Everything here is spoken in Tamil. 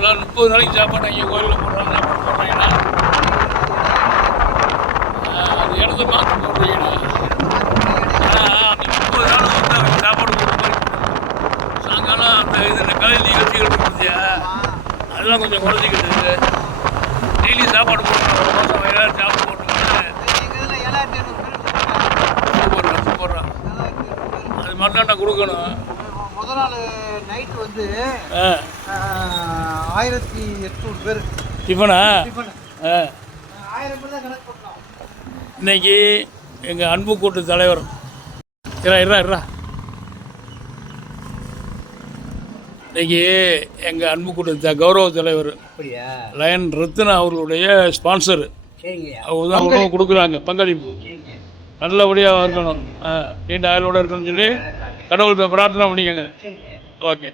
ஒரு நாள் 30 நாளைக்கு சாப்பாடு அங்கே கோயிலில் போடுறாங்க. சாப்பாடு போடுறீங்கன்னா அது இடத்த மாற்றி போடுறீங்கன்னா அந்த 30 நாள் வந்து அவங்க சாப்பாடு போடுற மாதிரி சாயங்காலம் அந்த இதில் கலை நிகழ்ச்சிகள் இருந்துச்சு அதெல்லாம் கொஞ்சம் குறைச்சிக்கிட்டு டெய்லி சாப்பாடு போடுறோம். ஒரு மாதம் எல்லாரும் சாப்பாடு போட்டுக்கிட்டு சூப்பர்றா அது மட்டும் நான் கொடுக்கணும். முதல் நாள் நைட்டு வந்து 1800 பேர் டிஃபனா 1000 பேர் தான் கணக்கு பண்ணோம். இன்னைக்கு எங்கள் அன்பு கூட்டு தலைவர் இருறா இன்னைக்கு எங்கள் அன்பு கூட்டு கௌரவ தலைவர் லயன் ரத்னா அவர்களுடைய ஸ்பான்சரு அவங்க தான் உணவு கொடுக்குறாங்க. பங்களிப்பு நல்லபடியாக இருக்கணும், நீண்ட ஆயுளோடு இருக்கணும்னு சொல்லி கடவுள் பிரார்த்தனை பண்ணிக்கோங்க. ஓகே.